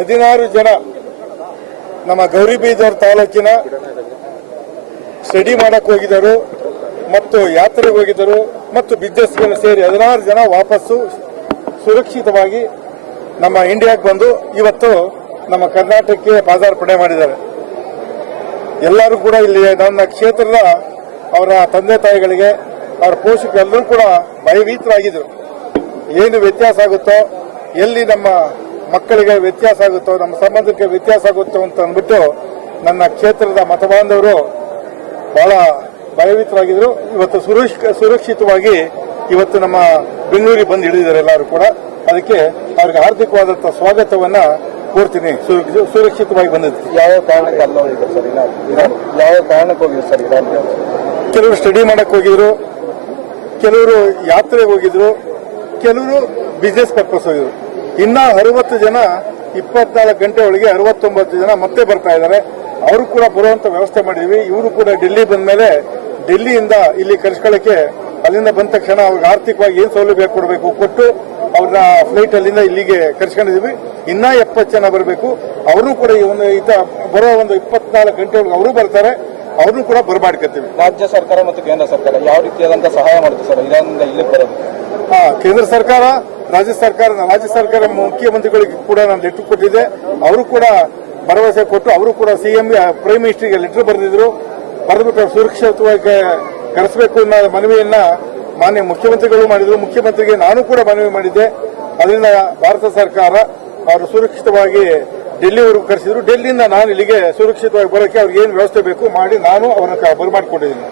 16 ಜನ ನಮ್ಮ ಗೌರಿಬಿದನೂರು ತಾಲೂಕಿನ ಸ್ಟಡಿ ಮಾಡಕ್ಕೆ ಹೋಗಿದ್ದರು ಮತ್ತು ಯಾತ್ರೆಗೆ ಹೋಗಿದ್ದರು ಮತ್ತು ಬಿಸ್ನೆಸ್ಗಳು ಸೇರಿ 16 ಜನ ವಾಪಸ್ಸು ಸುರಕ್ಷಿತವಾಗಿ ನಮ್ಮ ಇಂಡಿಯಾಕ್ಕೆ ಬಂದು ಇವತ್ತು ನಮ್ಮ ಕರ್ನಾಟಕಕ್ಕೆ ಪಾದಾರ್ಪಣೆ ಮಾಡಿದ್ದಾರೆ. ಎಲ್ಲರೂ ಕೂಡ ಇಲ್ಲಿ ನನ್ನ ಕ್ಷೇತ್ರದ ಅವರ ತಂದೆ ತಾಯಿಗಳಿಗೆ ಅವರ ಪೋಷಕರೆಲ್ಲರೂ ಕೂಡ ಭಯಭೀತರಾಗಿದ್ದರು. ಏನು ವ್ಯತ್ಯಾಸ ಆಗುತ್ತೋ, ಎಲ್ಲಿ ನಮ್ಮ ಮಕ್ಕಳಿಗೆ ವ್ಯತ್ಯಾಸ ಆಗುತ್ತೋ, ನಮ್ಮ ಸಂಬಂಧಕ್ಕೆ ವ್ಯತ್ಯಾಸ ಆಗುತ್ತೋ ಅಂತ ಅಂದ್ಬಿಟ್ಟು ನನ್ನ ಕ್ಷೇತ್ರದ ಮತಬಾಂಧವರು ಬಹಳ ಭಯಭೀತರಾಗಿದ್ದರು. ಇವತ್ತು ಸುರಕ್ಷಿತವಾಗಿ ಇವತ್ತು ನಮ್ಮ ಬೆಂಗಳೂರಿಗೆ ಬಂದು ಇಳಿದಿದ್ದಾರೆ ಎಲ್ಲರೂ ಕೂಡ. ಅದಕ್ಕೆ ಅವ್ರಿಗೆ ಹಾರ್ದಿಕವಾದಂತಹ ಸ್ವಾಗತವನ್ನ ಕೋರ್ತೀನಿ. ಸುರಕ್ಷಿತವಾಗಿ ಬಂದಿದ್ದು ಯಾವ ಕಾರಣಕ್ಕೆ ಅಲ್ಲ ಹೋಗಿದ್ರು ಸರ್? ಯಾವ ಕಾರಣಕ್ಕೆ ಹೋಗಿದ್ರು ಸರ್? ಕೆಲವರು ಸ್ಟಡಿ ಮಾಡಕ್ ಹೋಗಿದ್ರು, ಕೆಲವರು ಯಾತ್ರೆಗೆ ಹೋಗಿದ್ರು, ಕೆಲವರು ಬಿಸ್ನೆಸ್ ಪರ್ಪಸ್ ಹೋಗಿದ್ರು. ಇನ್ನ 60 ಜನ 24 ಗಂಟೆ ಒಳಗೆ 69 ಜನ ಮತ್ತೆ ಬರ್ತಾ ಇದ್ದಾರೆ. ಅವರು ಕೂಡ ಬರುವಂತ ವ್ಯವಸ್ಥೆ ಮಾಡಿದ್ವಿ. ಇವರು ಕೂಡ ಡೆಲ್ಲಿ ಬಂದ ಮೇಲೆ ಡೆಲ್ಲಿಯಿಂದ ಇಲ್ಲಿ ಕರೆಸ್ಕೊಳ್ಳಕ್ಕೆ ಅಲ್ಲಿಂದ ಬಂದ ತಕ್ಷಣ ಅವ್ರಿಗೆ ಆರ್ಥಿಕವಾಗಿ ಏನ್ ಸೌಲಭ್ಯ ಕೊಡಬೇಕು ಕೊಟ್ಟು ಅವ್ರನ್ನ ಫ್ಲೈಟ್ ಅಲ್ಲಿಂದ ಇಲ್ಲಿಗೆ ಕರೆಸ್ಕೊಂಡಿದೀವಿ. ಇನ್ನ 70 ಜನ ಬರಬೇಕು. ಅವರು ಕೂಡ ಬರೋ ಒಂದು 24 ಗಂಟೆ ಒಳಗೆ ಅವರು ಬರ್ತಾರೆ. ಅವ್ರನ್ನೂ ಕೂಡ ಬರಮಾಡ್ಕೊತೀವಿ. ರಾಜ್ಯ ಸರ್ಕಾರ ಮತ್ತು ಕೇಂದ್ರ ಸರ್ಕಾರ ಯಾವ ರೀತಿಯಾದಂತಹ ಸಹಾಯ ಮಾಡುತ್ತೆ ಸರ್ ಇದರಿಂದ ಇಲ್ಲಿಗೆ ಬರೋದು? ಕೇಂದ್ರ ಸರ್ಕಾರ, ರಾಜ್ಯ ಸರ್ಕಾರ ಮುಖ್ಯಮಂತ್ರಿಗಳಿಗೆ ಕೂಡ ನಾನು ಲೆಟರ್ ಕೊಟ್ಟಿದ್ದೆ. ಅವರು ಕೂಡ ಭರವಸೆ ಕೊಟ್ಟು ಅವರು ಕೂಡ ಸಿಎಂ ಪ್ರೈಮ್ ಮಿನಿಸ್ಟರ್ಗೆ ಲೆಟರ್ ಬರೆದಿದ್ರು. ಬರೆದ್ಬಿಟ್ಟು ಸುರಕ್ಷಿತವಾಗಿ ಕರೆಸಬೇಕು ಅನ್ನೋ ಮನವಿಯನ್ನ ಮಾನ್ಯ ಮುಖ್ಯಮಂತ್ರಿಗಳು ಮಾಡಿದ್ರು. ಮುಖ್ಯಮಂತ್ರಿಗೆ ನಾನು ಕೂಡ ಮನವಿ ಮಾಡಿದ್ದೆ. ಅದರಿಂದ ಭಾರತ ಸರ್ಕಾರ ಅವರು ಸುರಕ್ಷಿತವಾಗಿ ಡೆಲ್ಲಿವರೆಗೂ ಕರೆಸಿದ್ರು. ಡೆಲ್ಲಿಯಿಂದ ನಾನು ಇಲ್ಲಿಗೆ ಸುರಕ್ಷಿತವಾಗಿ ಬರೋಕ್ಕೆ ಅವ್ರಿಗೆ ಏನು ವ್ಯವಸ್ಥೆ ಬೇಕು ಮಾಡಿ ನಾನು ಅವ್ರನ್ನ ಬರಮಾಡಿಕೊಂಡಿದ್ದೀನಿ.